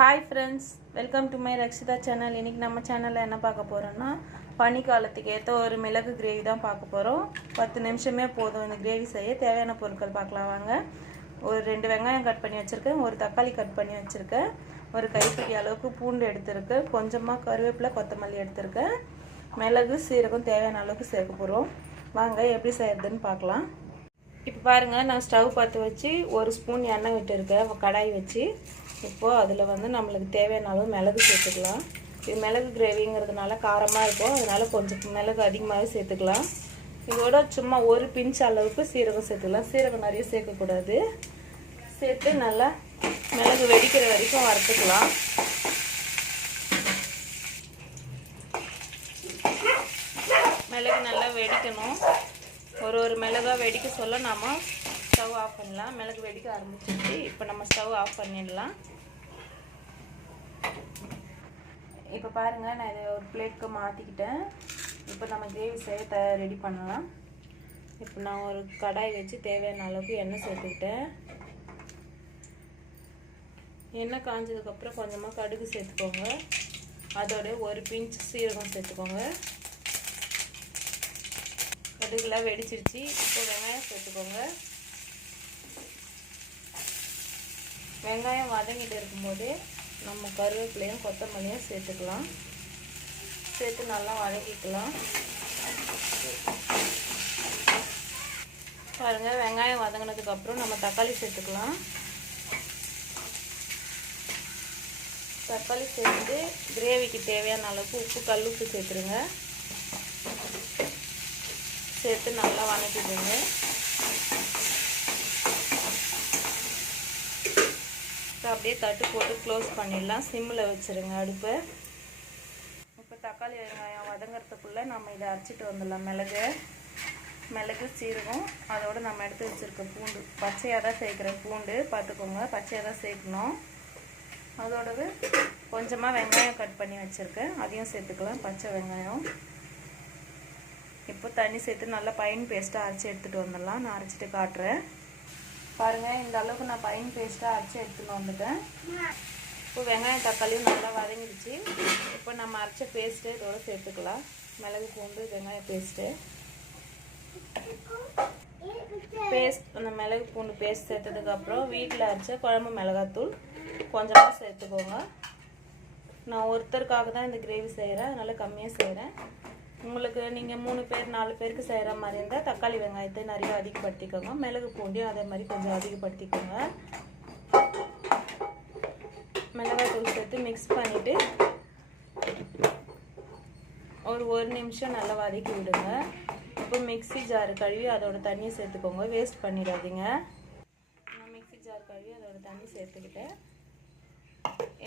Hi friends welcome to my Rakshitha channel இன்றைக்கி நம்ம சேனலில் என்ன பார்க்க போகிறோன்னா பனிக்காலத்துக்கு ஏற்ற ஒரு மிளகு கிரேவி தான் பார்க்க போகிறோம் பத்து நிமிஷமே போதும் இந்த கிரேவி செய்ய. தேவையான பொருட்கள் பார்க்கலாம் வாங்க. ஒரு ரெண்டு வெங்காயம் கட் பண்ணி வச்சுருக்கேன். ஒரு தக்காளி கட் பண்ணி வச்சுருக்கேன். ஒரு கைப்பிடி அளவுக்கு பூண்டு எடுத்திருக்கேன். கொஞ்சமாக கருவேப்பிலை கொத்தமல்லி எடுத்திருக்கேன். மிளகு சீரகம் தேவையான அளவுக்கு சேர்க்க போகிறோம் வாங்க எப்படி செய்யறதுன்னு பார்க்கலாம். இப்போ பாருங்கள் நான் ஸ்டவ் பற்ற வச்சு ஒரு ஸ்பூன் எண்ணெய் விட்டுருக்கேன். கடாய் வச்சு இப்போது அதில் வந்து நம்மளுக்கு தேவையான அளவு மிளகு சேர்த்துக்கலாம். இது மிளகு கிரேவிங்கிறதுனால காரமாக இருக்கும். அதனால் கொஞ்சம் மிளகு அதிகமாகவே சேர்த்துக்கலாம். இதோட சும்மா ஒரு பிஞ்ச் அளவுக்கு சீரகம் சேர்த்துக்கலாம். சீரகம் நிறைய சேர்க்கக்கூடாது. சேர்த்து நல்லா மிளகு வெடிக்கிற வரைக்கும் வறுத்துக்கலாம். மிளகு நல்லா வெடிக்கணும். ஒரு ஒரு மிளகா வெடிக்க சொல்ல நாம ஸ்டவ் ஆஃப் பண்ணலாம் மிளகு வெடிக்க ஆரம்பிச்சிருச்சு. இப்போ நம்ம ஸ்டவ் ஆஃப் பண்ணிடலாம். இப்போ பாருங்கள் நான் இதை ஒரு பிளேட்க்கு மாற்றிக்கிட்டேன் இப்போ நம்ம கிரேவி செய்ய த ரெடி பண்ணலாம். இப்போ நான் ஒரு கடாய் வச்சு தேவையான அளவுக்கு எண்ணெய் சேர்த்துக்கிட்டேன். எண்ணெய் காஞ்சதுக்கப்புறம் கொஞ்சமாக கடுகு சேர்த்துக்கோங்க. அதோட ஒரு பிஞ்ச் சீரகம் சேர்த்துக்கோங்க. கடுகுலாம் வெடிச்சிருச்சு. இப்போ வெங்காயம் சேர்த்துக்கோங்க. வெங்காயம் வதங்கிட்டு இருக்கும்போதே நம்ம கருவேப்பிலையும் கொத்தமல்லியும் சேர்த்துக்கலாம். சேர்த்து நல்லா வதக்கிக்கலாம். பாருங்கள் வெங்காயம் வதங்கினதுக்கப்புறம் நம்ம தக்காளி சேர்த்துக்கலாம். தக்காளி சேர்த்து கிரேவிக்கு தேவையான அளவுக்கு உப்பு கல் உப்பு சேர்த்துருங்க. சேர்த்து நல்லா வதக்கிடுங்க அப்படியே தட்டு போட்டு க்ளோஸ் பண்ணிடலாம். சிம்மில் வச்சுருங்க அடுப்பை. இப்போ தக்காளி வெங்காயம் வதங்கிறதுக்குள்ளே நம்ம இதை அரைச்சிட்டு வந்துடலாம். மிளகு மிளகு சீரகம் அதோடு நம்ம எடுத்து வச்சுருக்க பூண்டு. பச்சையாக தான் சேர்க்குற பூண்டு பார்த்துக்கோங்க. பச்சையாக தான் சேர்க்கணும். அதோடது கொஞ்சமாக வெங்காயம் கட் பண்ணி வச்சுருக்கேன். அதையும் சேர்த்துக்கலாம். பச்சை வெங்காயம். இப்போ தண்ணி சேர்த்து நல்லா பைன் பேஸ்ட்டாக அரைச்சி எடுத்துகிட்டு வந்துடலாம். நான் அரைச்சிட்டு காட்டுறேன். பாருங்கள் இந்த அளவுக்கு நான் பைன் பேஸ்ட்டாக அரைச்சி எடுத்துகிட்டு வந்துட்டேன். இப்போ வெங்காயம் தக்காளியும் நல்லா வதங்கிடுச்சு. இப்போ நம்ம அரைச்ச பேஸ்ட்டு இதோட சேர்த்துக்கலாம். மிளகு பூண்டு வெங்காயம் பேஸ்ட்டு பேஸ்ட் அந்த மிளகு பூண்டு பேஸ்ட் சேர்த்ததுக்கப்புறம் வீட்டில் அரைச்ச குழம்பு மிளகாத்தூள். கொஞ்சமாக சேர்த்துக்கோங்க. நான் ஒருத்தருக்காக தான் இந்த கிரேவி செய்கிறேன் அதனால் கம்மியாக செய்கிறேன் உங்களுக்கு நீங்கள் மூணு பேர் நாலு பேருக்கு செய்கிற மாதிரி இருந்தால் தக்காளி வெங்காயத்தை நிறைய அதிகப்படுத்திக்கோங்க. மிளகு பூண்டியும் அதே மாதிரி கொஞ்சம் அதிகப்படுத்திக்கோங்க. மிளகாத்தூள் சேர்த்து மிக்ஸ் பண்ணிவிட்டு ஒரு ஒரு நிமிஷம் நல்லா வதக்கி விடுங்க. இப்போ மிக்ஸி ஜார் கழுவி அதோட தண்ணியை சேர்த்துக்கோங்க. வேஸ்ட் பண்ணிடாதீங்க. நான் மிக்ஸி ஜார் கழுவி அதோட தண்ணி சேர்த்துக்கிட்டேன்.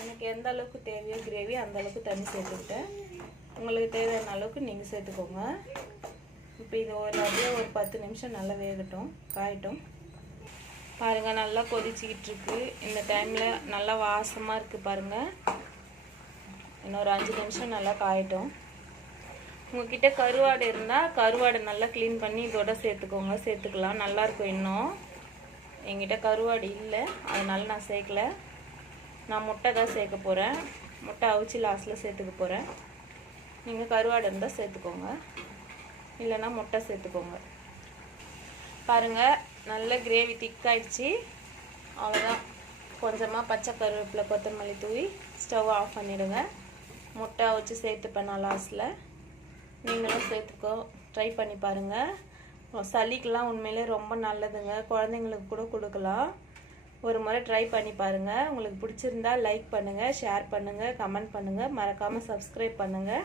எனக்கு எந்த அளவுக்கு தேவையோ கிரேவி அந்த அளவுக்கு தண்ணி சேர்த்துக்கிட்டேன். உங்களுக்கு தேவையான அளவுக்கு நீங்கள் சேர்த்துக்கோங்க. இப்போ இது ஒரு அப்படியே ஒரு பத்து நிமிஷம் நல்லா வேகட்டும் காயட்டும். பாருங்கள் நல்லா கொதிச்சிக்கிட்டு இருக்கு. இந்த டைமில் நல்லா வாசமாக இருக்குது பாருங்கள் இன்னொரு அஞ்சு நிமிஷம் நல்லா காயட்டும். உங்ககிட்ட கருவாடு இருந்தால் கருவாடு நல்லா க்ளீன் பண்ணி இதோட சேர்த்துக்கோங்க. சேர்த்துக்கலாம். நல்லாயிருக்கும் இன்னும். எங்கிட்ட கருவாடு இல்லை. அதனால நான் சேர்க்கல. நான் முட்டை தான் சேர்க்க போகிறேன் முட்டை அவிச்சு லாஸ்ட்டில் சேர்த்துக்க போகிறேன் நீங்கள் கருவாடு இருந்தால் சேர்த்துக்கோங்க. இல்லைன்னா முட்டை சேர்த்துக்கோங்க. பாருங்கள் நல்ல கிரேவி திக்காயிடுச்சு அவ்வளோதான் கொஞ்சமாக பச்சை கருவேப்பிலை கொத்தமல்லி தூவி ஸ்டவ் ஆஃப் பண்ணிவிடுங்க முட்டை அவிச்சு சேர்த்துப்பேன் நான் லாஸ்ட்டில் நீங்களும் சேர்த்துக்கோ. ட்ரை பண்ணி பாருங்கள் சளிக்கெலாம் உண்மையிலே ரொம்ப நல்லதுங்க. குழந்தைங்களுக்கு கூட கொடுக்கலாம். ஒரு முறை ட்ரை பண்ணி பாருங்கள் உங்களுக்கு பிடிச்சிருந்தா லைக் பண்ணுங்கள் ஷேர் பண்ணுங்கள் கமெண்ட் பண்ணுங்கள் மறக்காமல் சப்ஸ்கிரைப் பண்ணுங்கள்